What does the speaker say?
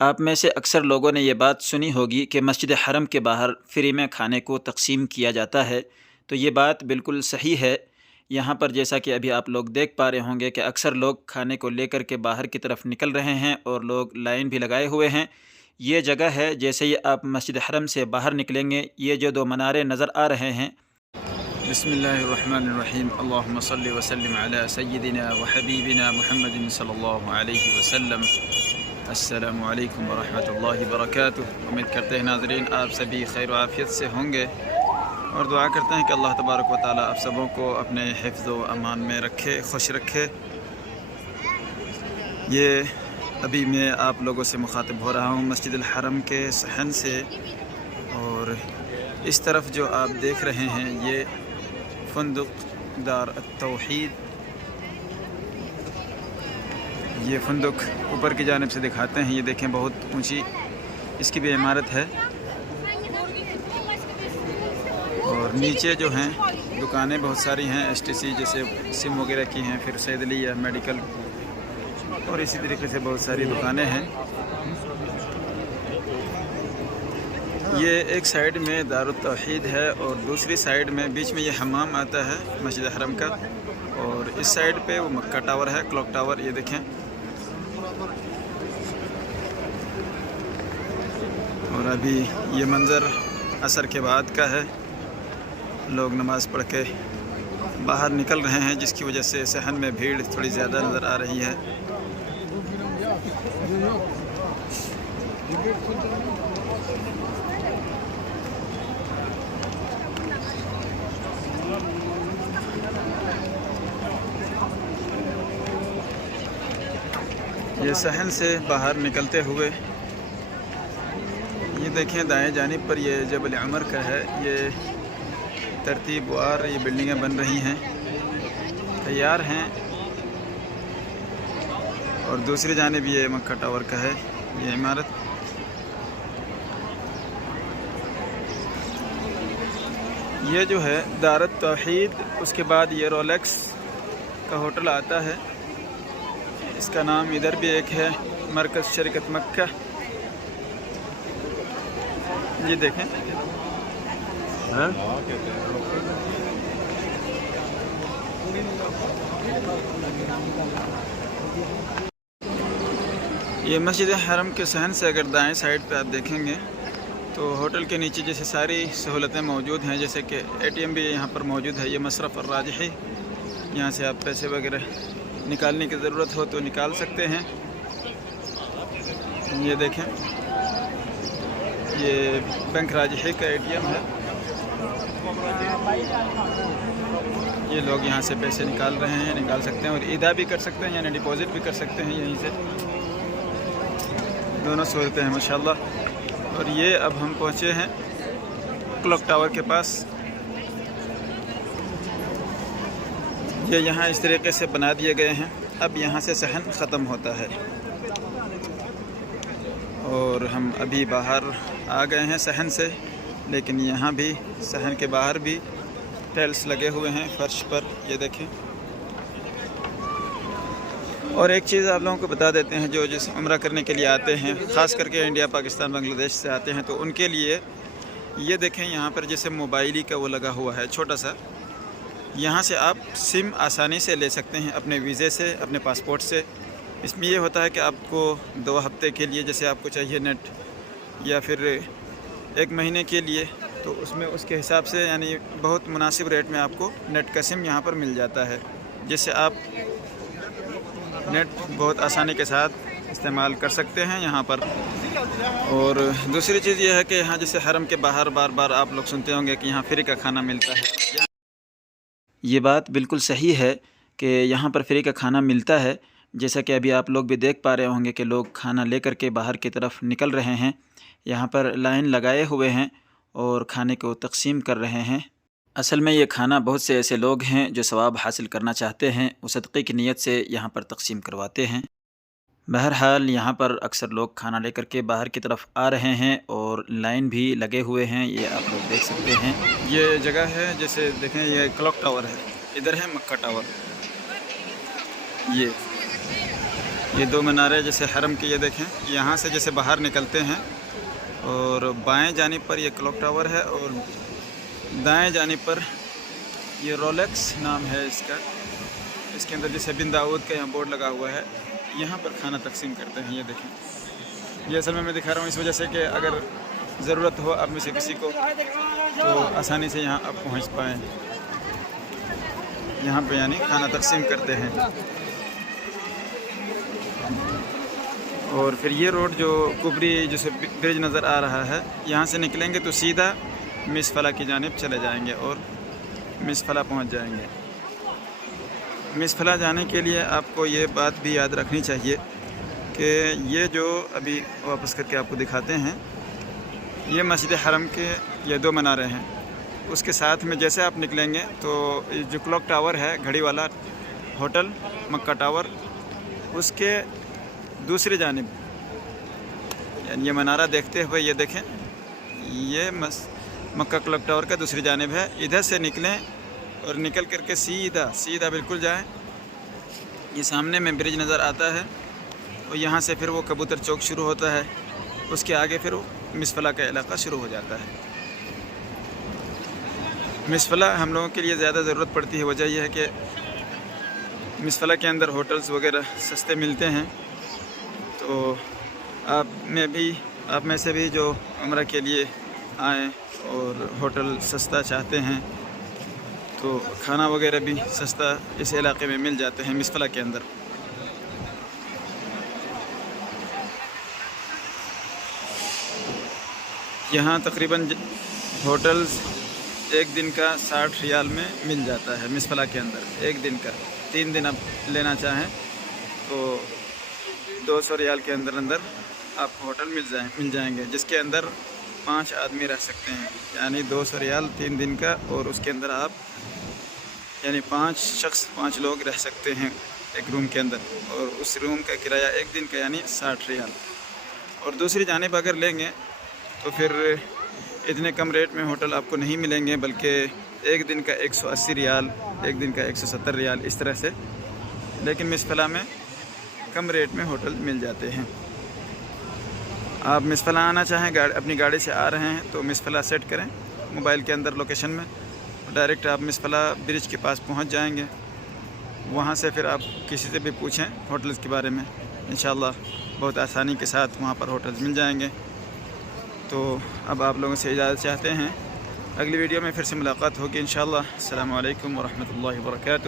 आप में से अक्सर लोगों ने ये बात सुनी होगी कि मस्जिद हरम के बाहर फ्री में खाने को तक़सीम किया जाता है। तो ये बात बिल्कुल सही है। यहाँ पर जैसा कि अभी आप लोग देख पा रहे होंगे कि अक्सर लोग खाने को लेकर के बाहर की तरफ निकल रहे हैं और लोग लाइन भी लगाए हुए हैं। ये जगह है, जैसे ही आप मस्जिद हरम से बाहर निकलेंगे, ये जो 2 मनारे नज़र आ रहे हैं। बिस्मिल्लाहिर्रहमानिर्रहीम, अल्लाहुम्मा सल्लि व सल्लिम अला सय्यिदिना व हबीबिना मुहम्मदिन सल्लल्लाहु अलैहि वसल्लम। अस्सलामु अलैकुम व रहमतुल्लाहि व बरकातुहू। उम्मीद करते हैं नाज़रीन आप सभी खैर व आफ़ियत से होंगे और दुआ करते हैं कि अल्लाह तबारक व तआला आप सबों को अपने हिफ्ज़ व अमान में रखे, खुश रखे। ये अभी मैं आप लोगों से मुखातिब हो रहा हूँ मस्जिद हरम के सहन से, और इस तरफ जो आप देख रहे हैं ये फंदुक दार अत-तौहीद, ये फंदुक ऊपर की जानिब से दिखाते हैं। ये देखें, बहुत ऊंची इसकी भी इमारत है और नीचे जो हैं दुकानें बहुत सारी हैं, एसटीसी जैसे सिम वगैरह की हैं, फिर सैदली या मेडिकल, और इसी तरीके से बहुत सारी दुकानें हैं। ये एक साइड में दारुत तौहीद है और दूसरी साइड में बीच में ये हमाम आता है मस्जिद हरम का, और इस साइड पे वो मक्का टावर है, क्लॉक टावर। ये देखें, और अभी ये मंज़र असर के बाद का है। लोग नमाज़ पढ़ के बाहर निकल रहे हैं, जिसकी वजह से सहन में भीड़ थोड़ी ज़्यादा नज़र आ रही है। ये सहन से बाहर निकलते हुए ये देखें, दाएं जानिब पर ये जबल उमर का है। ये तरतीब वार ये बिल्डिंगें बन रही हैं, तैयार हैं, और दूसरी जानिब ये मक्का टावर का है ये इमारत। ये जो है दारुत तौहीद, उसके बाद ये रोलेक्स का होटल आता है, इसका नाम इधर भी एक है, मरकज़ शरीकत मक्का। ये देखें, ये मस्जिद हरम के सहन से अगर दाएं साइड पे आप देखेंगे तो होटल के नीचे जैसे सारी सहूलतें मौजूद हैं, जैसे कि एटीएम भी यहाँ पर मौजूद है। ये मसरफ़ और राजही, यहाँ से आप पैसे वगैरह निकालने की ज़रूरत हो तो निकाल सकते हैं। ये देखें, ये बैंक राजही का एटीएम है। ये लोग यहाँ से पैसे निकाल रहे हैं, निकाल सकते हैं, और ईदा भी कर सकते हैं, यानी डिपॉज़िट भी कर सकते हैं यहीं से। दोनों सहूलतें हैं माशाल्लाह। और ये अब हम पहुँचे हैं क्लॉक टावर के पास। ये यहाँ इस तरीके से बना दिए गए हैं। अब यहाँ से सहन ख़त्म होता है और हम अभी बाहर आ गए हैं सहन से, लेकिन यहाँ भी सहन के बाहर भी टाइल्स लगे हुए हैं फर्श पर, ये देखें। और एक चीज़ आप लोगों को बता देते हैं, जो जिस उम्रा करने के लिए आते हैं, ख़ास करके इंडिया, पाकिस्तान, बांग्लादेश से आते हैं, तो उनके लिए ये देखें, यहाँ पर जैसे मोबाइल का वो लगा हुआ है छोटा सा, यहाँ से आप सिम आसानी से ले सकते हैं अपने वीज़े से, अपने पासपोर्ट से। इसमें ये होता है कि आपको 2 हफ्ते के लिए जैसे आपको चाहिए नेट, या फिर 1 महीने के लिए, तो उसमें उसके हिसाब से यानी बहुत मुनासिब रेट में आपको नेट का सिम यहाँ पर मिल जाता है, जिससे आप नेट बहुत आसानी के साथ इस्तेमाल कर सकते हैं यहाँ पर। और दूसरी चीज़ ये है कि यहाँ जैसे हरम के बाहर बार बार आप लोग सुनते होंगे कि यहाँ फ्री का खाना मिलता है। ये बात बिल्कुल सही है कि यहाँ पर फ्री का खाना मिलता है, जैसा कि अभी आप लोग भी देख पा रहे होंगे कि लोग खाना लेकर के बाहर की तरफ निकल रहे हैं। यहाँ पर लाइन लगाए हुए हैं और खाने को तक़सीम कर रहे हैं। असल में ये खाना बहुत से ऐसे लोग हैं जो सवाब हासिल करना चाहते हैं, वो सदक़े की नीयत से यहाँ पर तक़सीम करवाते हैं। बहरहाल यहाँ पर अक्सर लोग खाना लेकर के बाहर की तरफ आ रहे हैं और लाइन भी लगे हुए हैं, ये आप लोग देख सकते हैं। ये जगह है, जैसे देखें, ये क्लॉक टावर है, इधर है मक्का टावर। ये दो मीनारे जैसे हरम के, ये देखें यहाँ से जैसे बाहर निकलते हैं और बाएं जानिब पर ये क्लॉक टावर है और दाएं जानिब पर ये रोलेक्स नाम है इसका। इसके अंदर जैसे बिन दाऊद का यहाँ बोर्ड लगा हुआ है, यहाँ पर खाना तकसीम करते हैं। ये देखें, ये असल में मैं दिखा रहा हूँ इस वजह से कि अगर ज़रूरत हो आप में से किसी को तो आसानी से यहाँ आप पहुँच पाएँ। यहाँ पे यानी खाना तकसीम करते हैं। और फिर ये रोड जो कुबरी जैसे ब्रिज नज़र आ रहा है, यहाँ से निकलेंगे तो सीधा मिसफला की जानिब चले जाएंगे और मिसफला पहुँच जाएंगे। मिसफला जाने के लिए आपको ये बात भी याद रखनी चाहिए कि ये जो अभी वापस करके आपको दिखाते हैं, ये मस्जिद हरम के ये दो मीनारे हैं। उसके साथ में जैसे आप निकलेंगे तो जो क्लॉक टावर है, घड़ी वाला होटल मक्का टावर, उसके दूसरी जानिब यानी ये मीनारा देखते हुए ये देखें, ये मक्का क्लॉक टावर का दूसरी जानिब है। इधर से निकलें और निकल करके सीधा सीधा बिल्कुल जाएं। ये सामने में ब्रिज नज़र आता है और यहाँ से फिर वो कबूतर चौक शुरू होता है। उसके आगे फिर वो मिसफला का इलाका शुरू हो जाता है। मिसफला हम लोगों के लिए ज़्यादा ज़रूरत पड़ती है। वजह यह है कि मिसफला के अंदर होटल्स वगैरह सस्ते मिलते हैं। तो आप में से भी जो उम्रा के लिए आएँ और होटल सस्ता चाहते हैं तो खाना वगैरह भी सस्ता इस इलाके में मिल जाते हैं मिसफला के अंदर। यहाँ तकरीबन होटल्स एक दिन का 60 रियाल में मिल जाता है मिसफला के अंदर। एक दिन का, 3 दिन आप लेना चाहें तो 200 रियाल के अंदर आपको होटल मिल जाएंगे, जिसके अंदर 5 आदमी रह सकते हैं। यानी 200 रियाल 3 दिन का, और उसके अंदर आप यानी 5 शख्स 5 लोग रह सकते हैं एक रूम के अंदर। और उस रूम का किराया एक दिन का यानी 60 रियाल। और दूसरी जानिब अगर लेंगे तो फिर इतने कम रेट में होटल आपको नहीं मिलेंगे, बल्कि एक दिन का 180 रियाल, एक दिन का 170 रियाल, इस तरह से। लेकिन मिसफला में कम रेट में होटल मिल जाते हैं। आप मिसफला आना चाहें, अपनी गाड़ी से आ रहे हैं तो मिसफला सेट करें मोबाइल के अंदर लोकेशन में, डायरेक्ट आप मिसफला ब्रिज के पास पहुंच जाएंगे। वहां से फिर आप किसी से भी पूछें होटल्स के बारे में, इंशाअल्लाह बहुत आसानी के साथ वहां पर होटल्स मिल जाएंगे। तो अब आप लोगों से इजाज़त चाहते हैं। अगली वीडियो में फिर से मुलाकात होगी इंशाअल्लाह। अस्सलामु अलैकुम व रहमतुल्लाहि व बरकातुहू।